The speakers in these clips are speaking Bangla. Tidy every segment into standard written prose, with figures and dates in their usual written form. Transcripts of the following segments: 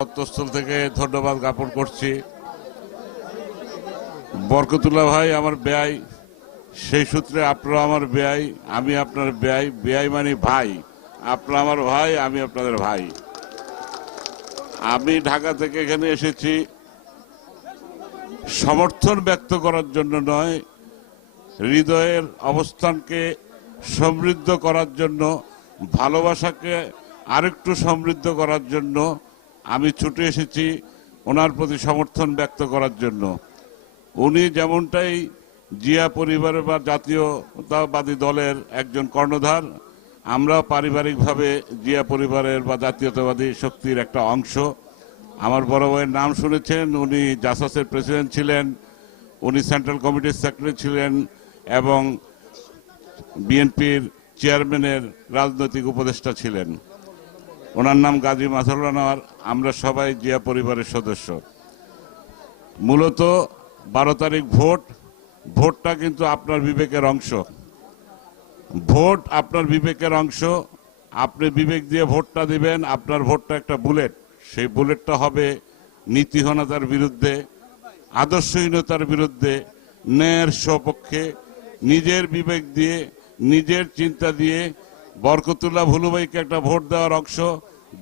তত্ত্বস্থল থেকে ধন্যবাদ জ্ঞাপন করছি। বরকতুল্লাহ ভাই আমার বেয়াই, সেই সূত্রে আপনারা আমার বেয়াই, আমি আপনার বেয়াই। বেয়াই মানে ভাই, আপনারা আমার ভাই, আমি আপনাদের ভাই। আমি ঢাকা থেকে এখানে এসেছি সমর্থন ব্যক্ত করার জন্য নয়, হৃদয়ের অবস্থানকে সমৃদ্ধ করার জন্য, ভালোবাসাকে আরেকটু সমৃদ্ধ করার জন্য আমি ছুটে এসেছি ওনার প্রতি সমর্থন ব্যক্ত করার জন্য। উনি যেমনটাই জিয়া পরিবারের বা জাতীয়তাবাদী দলের একজন কর্ণধার, আমরা পারিবারিকভাবে জিয়া পরিবারের বা জাতীয়তাবাদী শক্তির একটা অংশ। আমার বড় ভাইয়ের নাম শুনেছেন, উনি জাসাসের প্রেসিডেন্ট ছিলেন, উনি সেন্ট্রাল কমিটির সেক্রেটারি ছিলেন এবং বিএনপির চেয়ারম্যানের রাজনৈতিক উপদেষ্টা ছিলেন। ওনার নাম গাজী মাসারুল আনোয়ার। আমরা সবাই জিয়া পরিবারের সদস্য। মূলত 12 তারিখ ভোটটা কিন্তু আপনার বিবেকের অংশ। ভোট আপনার বিবেকের অংশ। আপনি বিবেক দিয়ে ভোটটা দিবেন। আপনার ভোটটা একটা বুলেট, সেই বুলেটটা হবে নীতিহীনতার বিরুদ্ধে, আদর্শহীনতার বিরুদ্ধে, ন্যায়ের সপক্ষে। নিজের বিবেক দিয়ে, নিজের চিন্তা দিয়ে বরকতুল্লাহ ভুলু ভাইকে একটা ভোট দেওয়ার অংশ,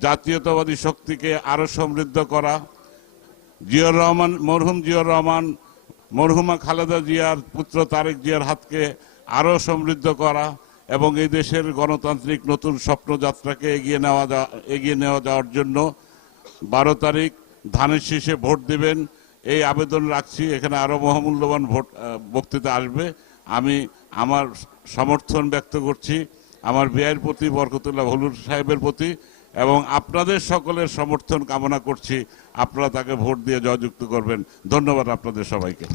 জাতীয়তাবাদী শক্তিকে আরো সমৃদ্ধ করা, জিয়াউর রহমান, মরহুম জিয়াউর রহমান, মরহুমা খালেদা জিয়ার পুত্র তারেক জিয়ার হাতকে আরো সমৃদ্ধ করা এবং এই দেশের গণতান্ত্রিক নতুন স্বপ্নযাত্রাকে এগিয়ে নেওয়া যাওয়ার জন্য 12 তারিখ ধানের শীষে ভোট দিবেন এই আবেদন রাখছি। এখানে আরো মহামূল্যবান বক্তৃতা আসবে। আমি আমার সমর্থন ব্যক্ত করছি আমার বিয়ের প্রতি, বরকতুল্লাহ ভুলু সাহেবের প্রতি, এবং আপনাদের সকলের সমর্থন কামনা করছি। আপনারা তাকে ভোট দিয়ে জয়যুক্ত করবেন। ধন্যবাদ আপনাদের সবাইকে।